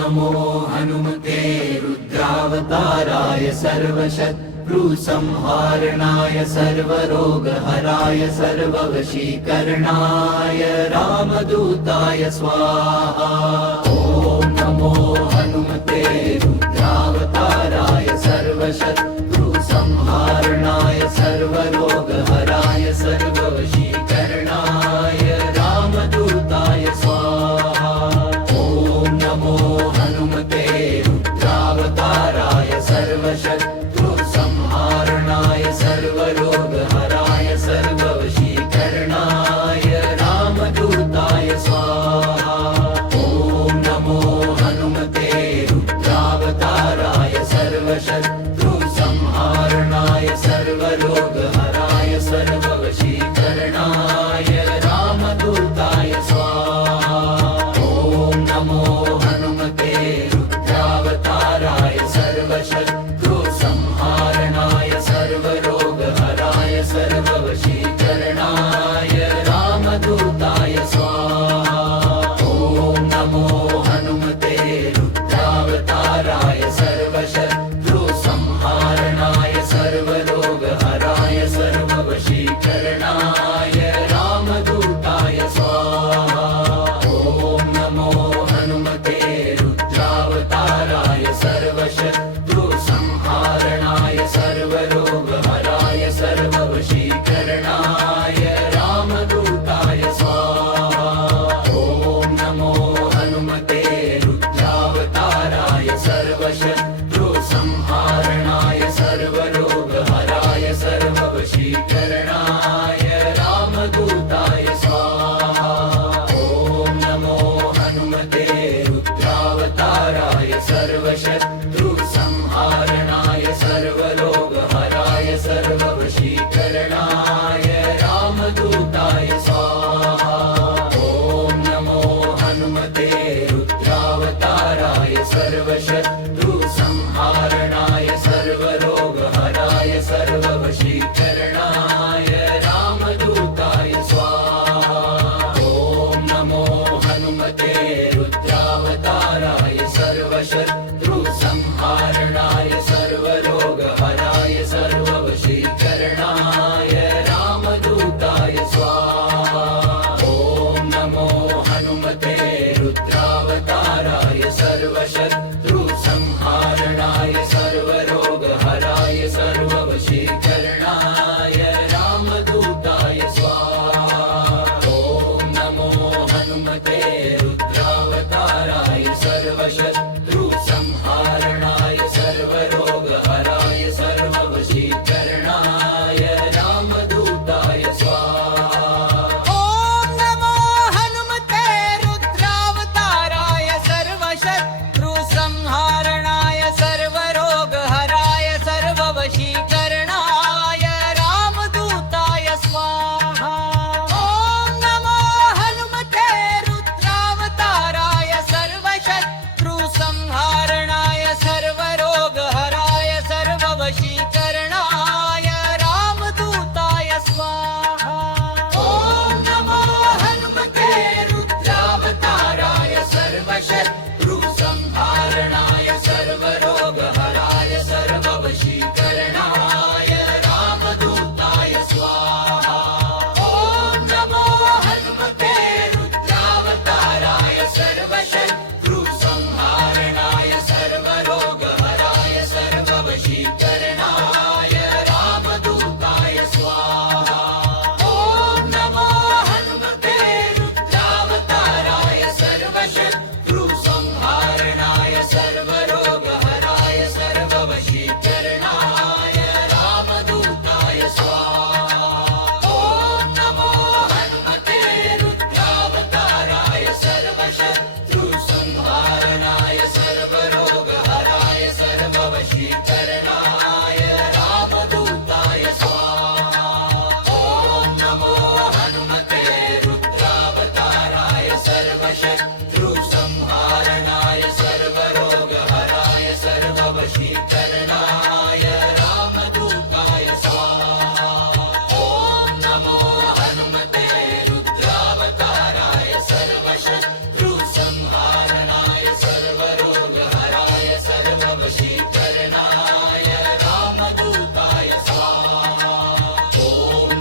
नमो हनुमते रुद्रावताराय सर्वशत्रुसंहारणाय सर्वरोगहराय सर्ववशीकरणाय रामदूताय स्वाहा। ॐ नमो हनुमते रुद्रावताराय सर्वशत्रुसंहारणाय सर्वरोगहराय सर्ववशीकरणाय रामदूताय स्वाहा। ॐ नमो हनुमते रुद्रावताराय सर्वशत्रुसंहारणाय सर्वरोगहराय सर्ववशीकरणाय रामदूताय स्वाहा। ॐ नमो हनुमते रुद्रावताराय सर्वशत्रुसंहारणाय सर्वरोगहराय सर्ववशीकरणाय रामदूताय स्वाहा। ॐ नमो हनुमते रुद्रावताराय सर्वशत्रुसंहारणाय सर्वरोगहराय सर्ववशीकरणाय रामदूताय स्वाहा। ॐ नमो हनुमते रुद्रावताराय सर्वशत्रुसंहारणाय सर्वरोगहराय सर्ववशीकरणाय रामदूताय स्वाहा। ॐ नमो हनुमते रुद्रावताराय सर्वशत्रुसंहारणाय सर्वरोगहराय सर्ववशीकरणाय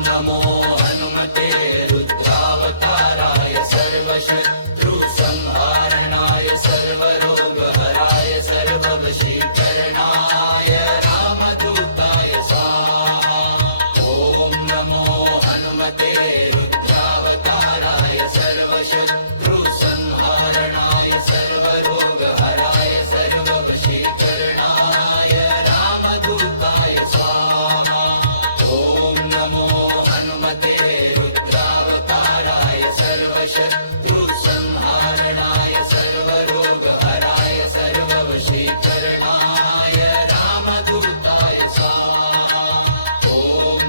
नमो हनुमते रुद्रावताराय सर्वशत्रुसंहारणाय सर्वरोगहराय सर्ववशीकरणाय रामदूताय स्वाहा। ॐ नमो हनुमते रुद्रावताराय सर्वशत्रुसंहारणाय सर्वरोगहराय सर्ववशीकरणाय रामदूताय स्वाहा। ॐ नमो हनुमते रुद्रावताराय सर्वशत्रुसंहारणाय सर्वरोगहराय सर्ववशीकरणाय रामदूताय स्वाहा। ॐ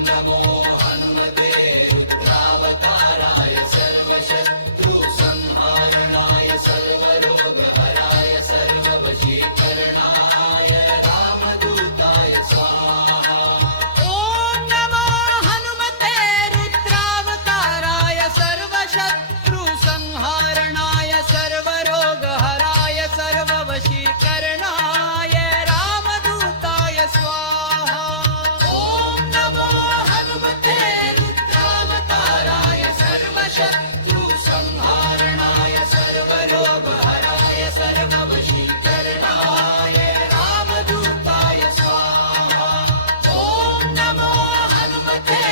नमो हनुमते रुद्रावताराय सर्वशत्रुसंहारणाय सर्वरोगहराय सर्ववशीकरणाय रामदूताय स्वाहा। ॐ नमो हनुमते रुद्रावताराय सर्वशत्रुसंहारणाय सर्वरोगहराय सर्ववशीकरणाय रामदूताय स्वाहा। ॐ नमो हनुमते रुद्रावताराय सर्वशत्रुसंहारणाय सर्वरोगहराय सर्ववशीकरणाय रामदूताय स्वाहा। ॐ नमो हनुमते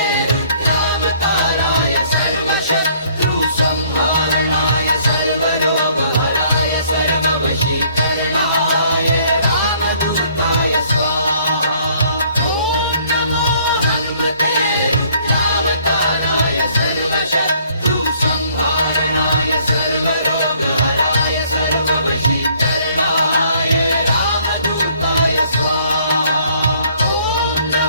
रुद्रावताराय सर्वशत्रुसंहारणाय सर्वरोगहराय सर्ववशीकरणाय रामदूताय स्वाहा। ॐ नमो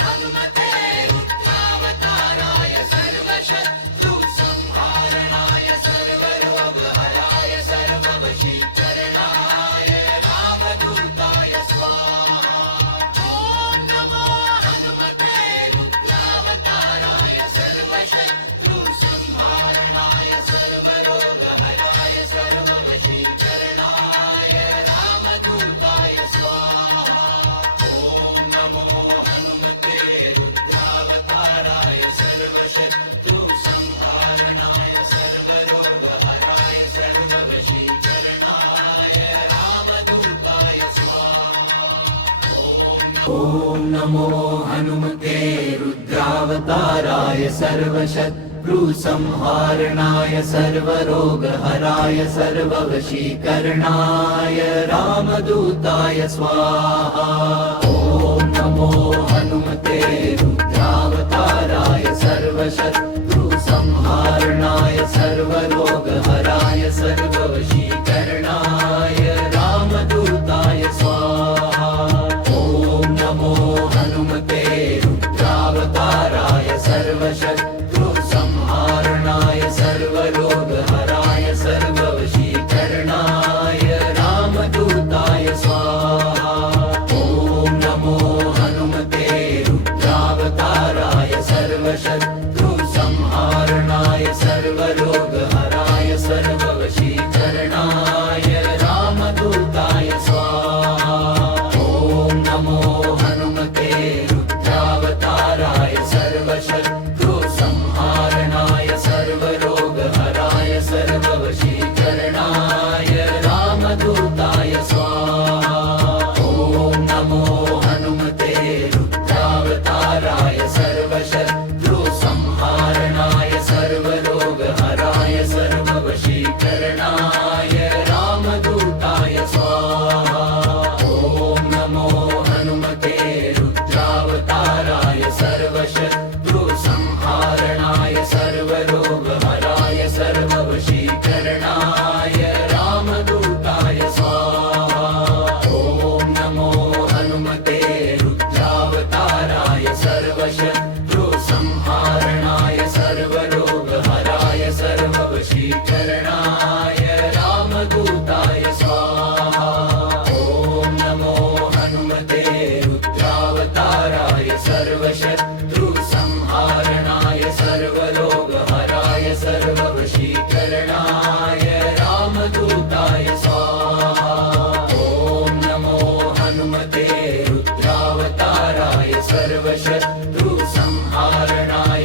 हनुमते रुद्रावताराय सर्वशत्रुसंहारणाय सर्वरोगहराय सर्ववशीकरणाय रामदूताय स्वाहा। ॐ नमो हनुमते रुद्रावताराय सर्वशत्रुसंहारणाय सर्वरोगहराय सर्ववशीकरणाय रामदूताय स्वाहा। ॐ नमो हनुमते रुद्रावताराय सर्वशत्रुसंहारणाय सर्वरोगहराय सर्ववशीकरणाय रामदूताय स्वाहा। ॐ नमो हनुमते रुद्रावताराय सर्वशत्रुसंहारणाय सर्वरोगहराय सर्ववशीकरणाय रामदूताय स्वाहा। ॐ नमो हनुमते रुद्रावताराय सर्वशत्रुसंहारणाय सर्वरोगहराय सर्ववशीकरणाय रामदूताय स्वाहा। ॐ नमो हनुमते रुद्रावताराय सर्वशत्रुसंहारणाय सर्वरोगहराय सर्ववशीकरणाय रामदूताय स्वाहा। ॐ नमो हनुमते रुद्रावताराय सर्वशत्रुसंहारणाय सर्वरोगहराय सर्ववशीकरणाय रामदूताय स्वाहा। ॐ नमो हनुमते रुद्रावताराय सर्वशत्रुसंहारणाय सर्वरोगहराय सर्ववशीकरणाय रामदूताय स्वाहा। ॐ नमो हनुमते रुद्रावताराय सर्वशत्रुसंहारणाय सर्वरोगहराय सर्ववशीकरणाय रामदूताय स्वाहा। ॐ नमो हनुमते रुद्रावताराय सर्वशत्रुसंहारणाय सर्वरोगहराय सर्ववशीकरणाय रामदूताय स्वाहा। ॐ नमो हनुमते रुद्रावताराय सर्वशत्रुसंहारणाय सर्वरोगहराय सर्ववशीकरणाय रामदूताय स्वाहा। ॐ नमो हनुमते रुद्रावताराय सर्वशत्रुसंहारणाय सर्वरोगहराय सर्ववशीकरणाय रामदूताय स्वाहा। ॐ नमो हनुमते रुद्रावताराय सर्वशत्रुसंहारणाय सर्वरोगहराय सर्ववशीकरणाय रामदूताय स्वाहा। ॐ नमो हनुमते रुद्रावताराय सर्वशत्रुसंहारणाय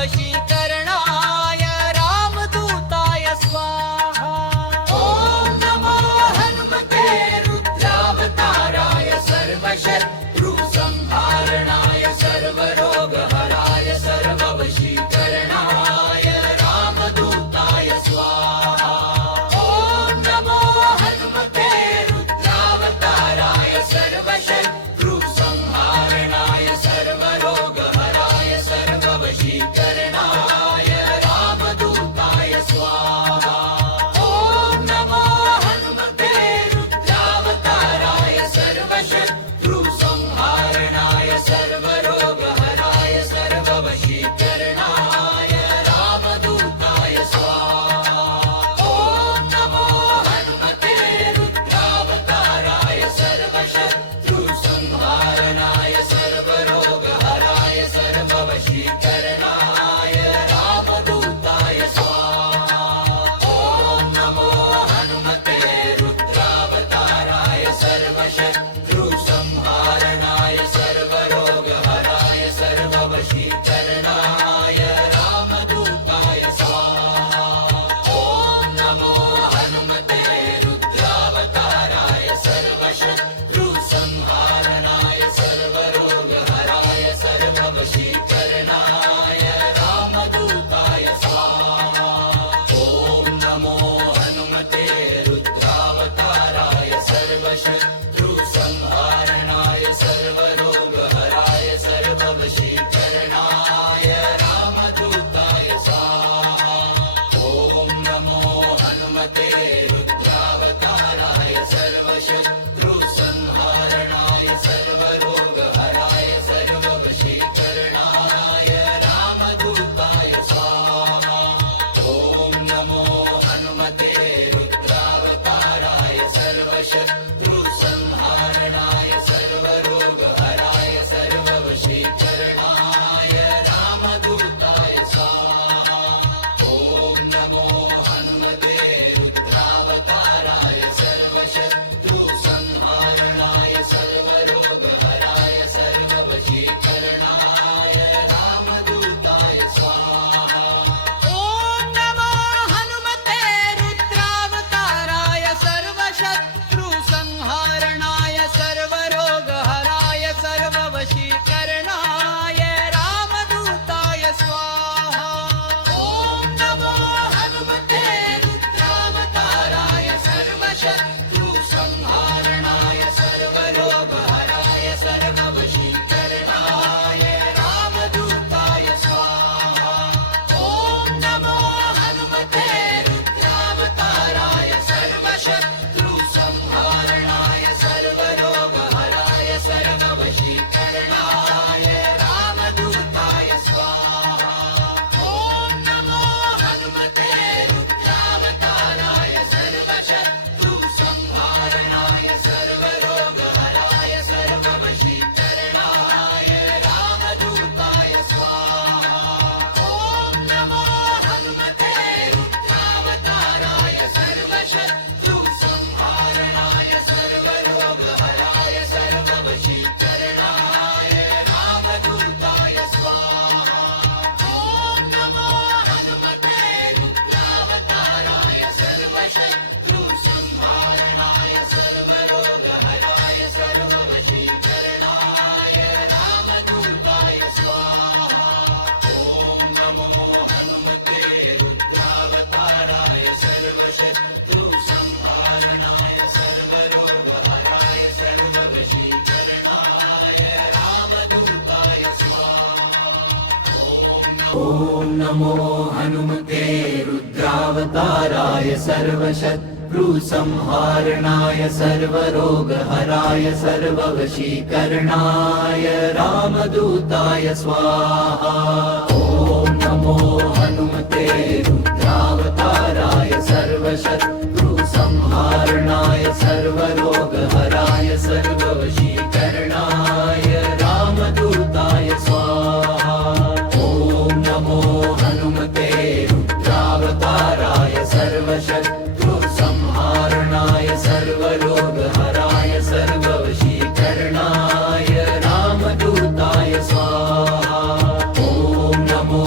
सर्ववशीकरणाय रामदूताय स्वाहा ॐ नमो हनुमते रुद्रावताराय सर्वशत्रुसंहारणाय सर्वरोगहराय सर्ववशीकरणाय रामदूताय स्वाहा ॐ नमो हनुमते रुद्रावताराय सर्वशत्रुसंहारणाय सर्वरोगहराय सर्ववशीकरणाय रामदूताय स्वाहा ॐ नमो हनुमते रुद्रावताराय सर्वशत्रुसंहारणाय सर्वरोगहराय सर्ववशीकरणाय रामदूताय स्वाहा ॐ नमो हनुमते रुद्रावताराय सर्वशत्रुसंहारणाय सर्वरोगहराय सर्ववशीकरणाय रामदूताय स्वाहा ॐ नमो हनुमते रुद्रावताराय सर्वशत्रुसंहारणाय सर्वरोगहराय सर्ववशीकरणाय रामदूताय स्वाहा ॐ नमो हनुमते रुद्रावताराय सर्वशत्रुसंहारणाय सर्वरोगहराय सर्ववशीकरणाय रामदूताय स्वाहा ॐ नमो हनुमते रुद्रावताराय सर्वशत्रुसंहारणाय सर्वरोगहराय सर्ववशीकरणाय रामदूताय स्वाहा ॐ नमो हनुमते रुद्रावताराय सर्वशत्रुसंहारणाय सर्वरोगहराय सर्ववशीकरणाय रामदूताय स्वाहा ॐ नमो हनुमते रुद्रावताराय सर्वशत्रुसंहारणाय सर्वरोगहराय सर्ववशीकरणाय रामदूताय स्वाहा ॐ नमो हनुमते रुद्रावताराय सर्वशत्रुसंहारणाय सर्वरोगहराय सर्ववशीकरणाय रामदूताय स्वाहा ॐ नमो हनुमते रुद्रावताराय सर्वशत्रुसंहारणाय सर्वरोगहराय सर्ववशीकरणाय रामदूताय स्वाहा ॐ नमो हनुमते रुद्रावताराय सर्वशत्रुसंहारणाय सर्वरोगहराय सर्ववशीकरणाय रामदूताय स्वाहा ॐ नमो हनुमते रुद्रावताराय सर्वशत्रुसंहारणाय सर्वरोगहराय सर्ववशीकरणाय रामदूताय स्वाहा ॐ नमो हनुमते रुद्रावताराय सर्वशत्रुसंहारणाय सर्वरोगहराय सर्ववशीकरणाय रामदूताय स्वाहा ॐ नमो हनुमते रुद्रावताराय सर्वशत्रुसंहारणाय सर्वरोगहराय सर्ववशीकरणाय रामदूताय स्वाहा ॐ नमो हनुमते रुद्रावताराय सर्वशत्रुसंहारणाय सर्वरोगहराय सर्ववशीकरणाय रामदूताय स्वाहा ॐ नमो हनुमते रुद्रावताराय सर्वशत्रुसंहारणाय सर्वरोगहराय सर्ववशीकरणाय रामदूताय स्वाहा ॐ नमो हनुमते रुद्रावताराय सर्वशत्रुसंहारणाय सर्वरोगहराय सर्ववशीकरणाय रामदूताय स्वाहा ॐ नमो हनुमते रुद्रावताराय सर्वशत्रुसंहारणाय सर्वरोगहराय सर्ववशीकरणाय रामदूताय स्वाहा ॐ नमो हनुमते रुद्रावताराय सर्वशत्रुसंहारणाय सर्वरोगहराय सर्ववशीकरणाय रामदूताय स्वाहा ॐ नमो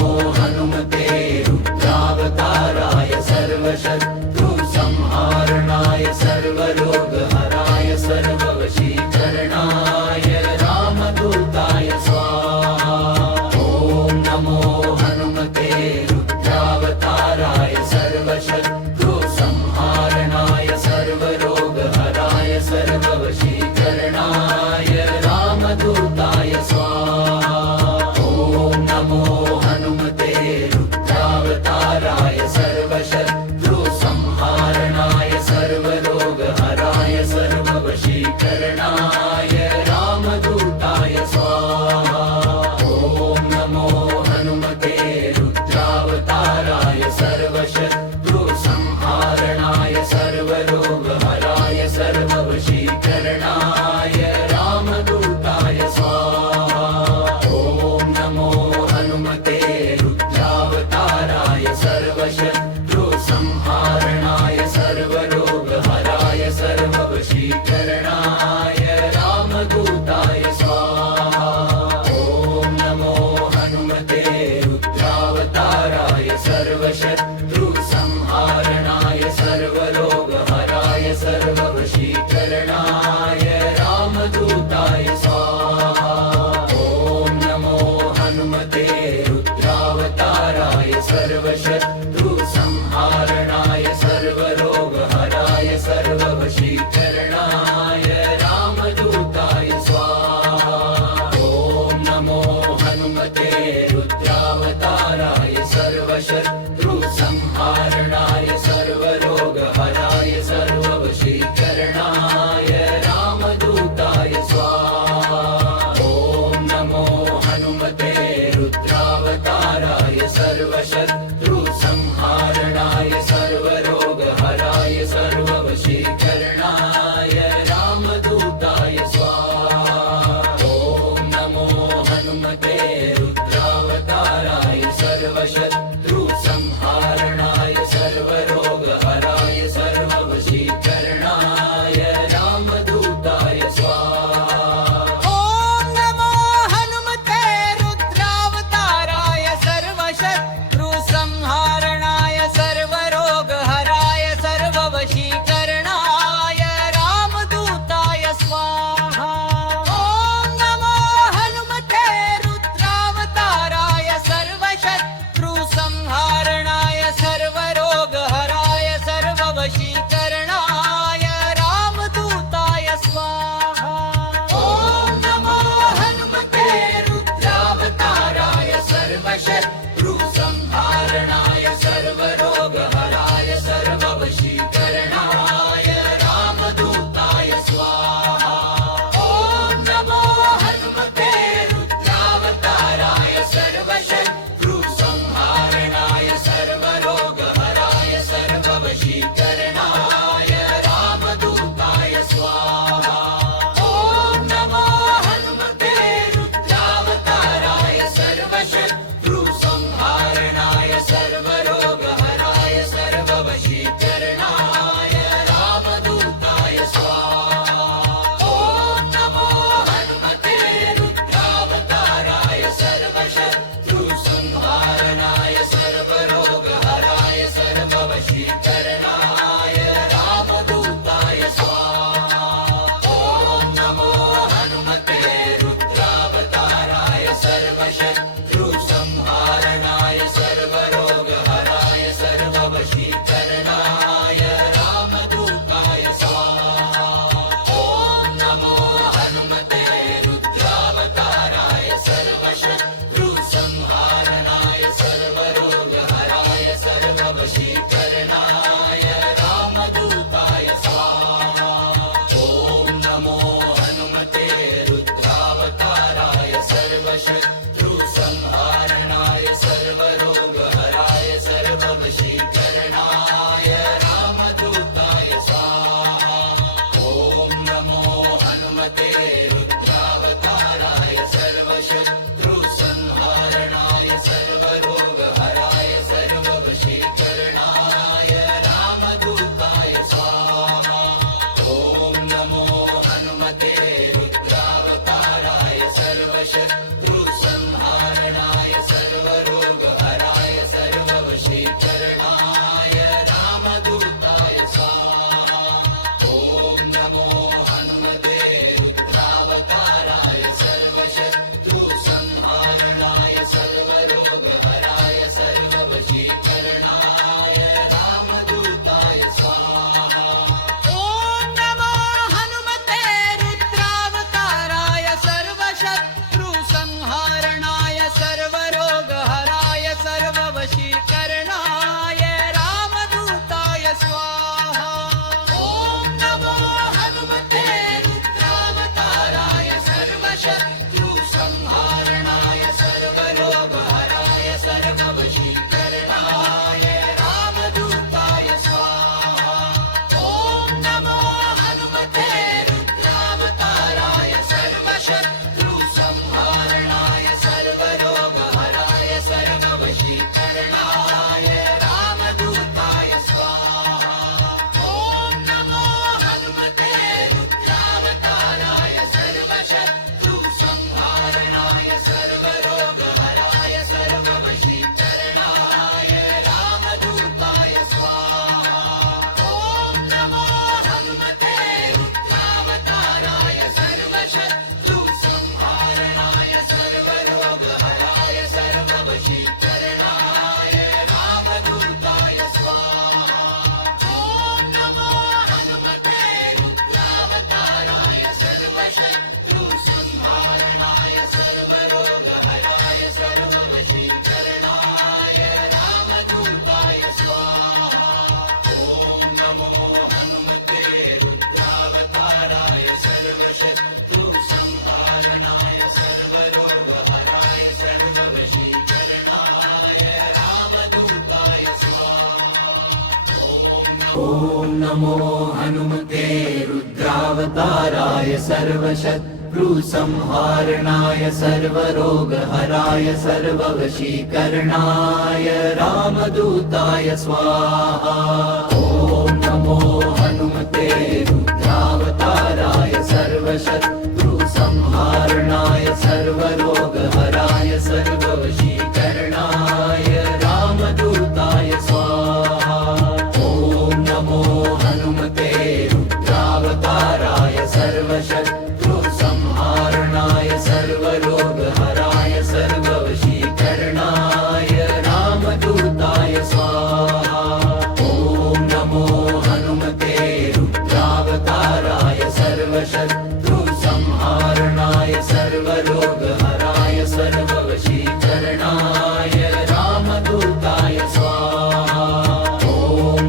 सर्वशत्रुसंहारणाय सर्वरोगहराय सर्ववशीकरणाय रामदूताय स्वाहा ॐ नमो हनुमते रुद्रावताराय सर्वशत्रुसंहारणाय सर्वरोगहराय सर्ववशीकरणाय रामदूताय स्वाहा ॐ नमो हनुमते रुद्रावताराय सर्वशत्रुसंहारणाय सर्वरोगहराय सर्ववशीकरणाय रामदूताय स्वाहा ॐ नमो हनुमते रुद्रावताराय सर्वशत्रुसंहारणाय सर्वरोगहराय सर्ववशीकरणाय रामदूताय स्वाहा ॐ नमो हनुमते रुद्रावताराय सर्वशत्रुसंहारणाय सर्वरोगहराय सर्ववशीकरणाय रामदूताय स्वाहा ॐ नमो हनुमते रुद्रावताराय सर्वशत्रुसंहारणाय सर्वरोगहराय सर्ववशीकरणाय रामदूताय स्वाहा ॐ नमो हनुमते रुद्रावताराय सर्वशत्रुसंहारणाय सर्वरोगहराय सर्ववशीकरणाय रामदूताय स्वाहा ॐ नमो हनुमते रुद्रावताराय सर्वशत्रुसंहारणाय सर्वरोगहराय सर्ववशीकरणाय रामदूताय स्वाहा ॐ नमो हनुमते रुद्रावताराय सर्वशत्रुसंहारणाय सर्वरोगहराय सर्ववशीकरणाय रामदूताय स्वाहा ॐ नमो हनुमते रुद्रावताराय सर्वशत्रुसंहारणाय सर्वरोगहराय सर्ववशीकरणाय रामदूताय स्वाहा ॐ नमो हनुमते रुद्रावताराय सर्वशत्रुसंहारणाय सर्वरोगहराय सर्ववशीकरणाय रामदूताय स्वाहा ॐ नमो हनुमते रुद्रावताराय सर्वशत्रुसंहारणाय सर्वरोगहराय सर्ववशीकरणाय रामदूताय स्वाहा ॐ नमो हनुमते रुद्रावताराय सर्वशत्रुसंहारणाय सर्वरोगहराय सर्ववशीकरणाय रामदूताय स्वाहा ॐ नमो हनुमते रुद्रावताराय सर्वशत्रुसंहारणाय सर्वरोगहराय सर्ववशीकरणाय रामदूताय स्वाहा ॐ नमो हनुमते रुद्रावताराय सर्वशत्रुसंहारणाय सर्वरोगहराय सर्ववशीकरणाय रामदूताय स्वाहा ॐ नमो हनुमते रुद्रावताराय सर्वशत्रुसंहारणाय सर्वरोगहराय सर्ववशीकरणाय रामदूताय स्वाहा ॐ नमो हनुमते रुद्रावताराय सर्वशत्रुसंहारणाय सर्वरोगहराय सर्ववशीकरणाय रामदूताय स्वाहा ॐ नमो हनुमते रुद्रावताराय सर्वशत्रुसंहारणाय सर्वरोगहराय सर्ववशीकरणाय रामदूताय स्वाहा ॐ नमो हनुमते रुद्रावताराय सर्वशत्रुसंहारणाय सर्वरोगहराय सर्ववशीकरणाय ॐ नमो हनुमते रुद्रावताराय सर्वशत्रुसंहारणाय सर्वरोगहराय सर्ववशीकरणाय रामदूताय स्वाहा। ॐ नमो हनुमते रुद्रावताराय सर्वशत्रुसंहारणाय सर्वरोगहराय सर्ववशीकरणाय रामदूताय स्वाहा। ॐ नमो हनुमते रुद्रावताराय सर्वशत्रुसंहारणाय सर्वरोगहराय सर्ववशीकरणाय रामदूताय स्वाहा। ॐ नमो हनुमते रुद्रावताराय सर्वशत्रुसंहारणाय सर्वरोगहराय सर्ववशीकरणाय रामदूताय स्वाहा। ॐ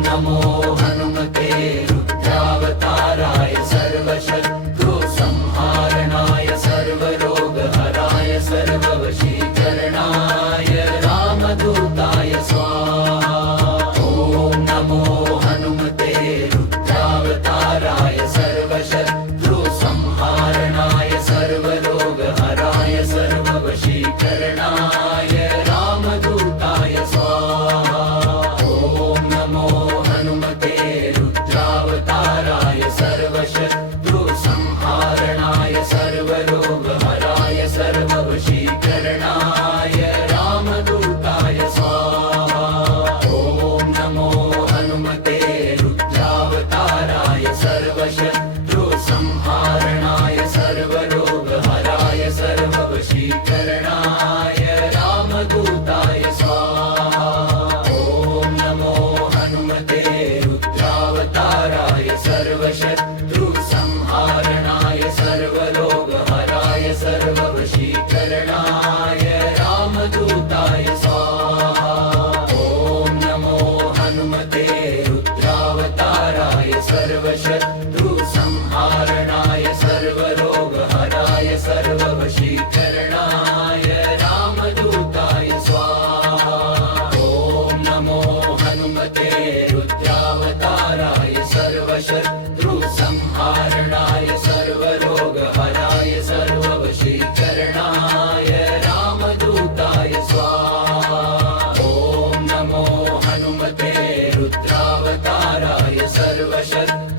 नमो हनुमते रुद्रावताराय सर्वशत्रुसंहारणाय सर्वरोगहराय सर्ववशीकरणाय रामदूताय स्वाहा। ॐ नमो हनुमते रुद्रावताराय सर्वशत्रुसंहारणाय सर्वरोगहराय सर्ववशीकरणाय रामदूताय स्वाहा। ॐ नमो हनुमते रुद्रावताराय सर्वशत्रुसंहारणाय सर्वरोगहराय सर्ववशीकरणाय रामदूताय स्वाहा। ॐ नमो हनुमते रुद्रावताराय सर्वशत्रुसंहारणाय सर्वरोगहराय सर्ववशीकरणाय रामदूताय स्वाहा। ॐ नमो हनुमते रुद्रावताराय सर्वशत्रुसंहारणाय सर्वरोगहराय सर्ववशीकरणाय रामदूताय स्वाहा। ॐ नमो हनुमते रुद्रावताराय सर्वशत्रुसंहारणाय सर्वरोगहराय सर्ववशीकरणाय रामदूताय स्वाहा। ॐ नमो हनुमते रुद्रावताराय सर्वशत्रुसंहारणाय सर्वरोगहराय सर्ववशीकरणाय रामदूताय स्वाहा। ॐ नमो हनुमते रुद्रावताराय सर्वशत्रुसंहारणाय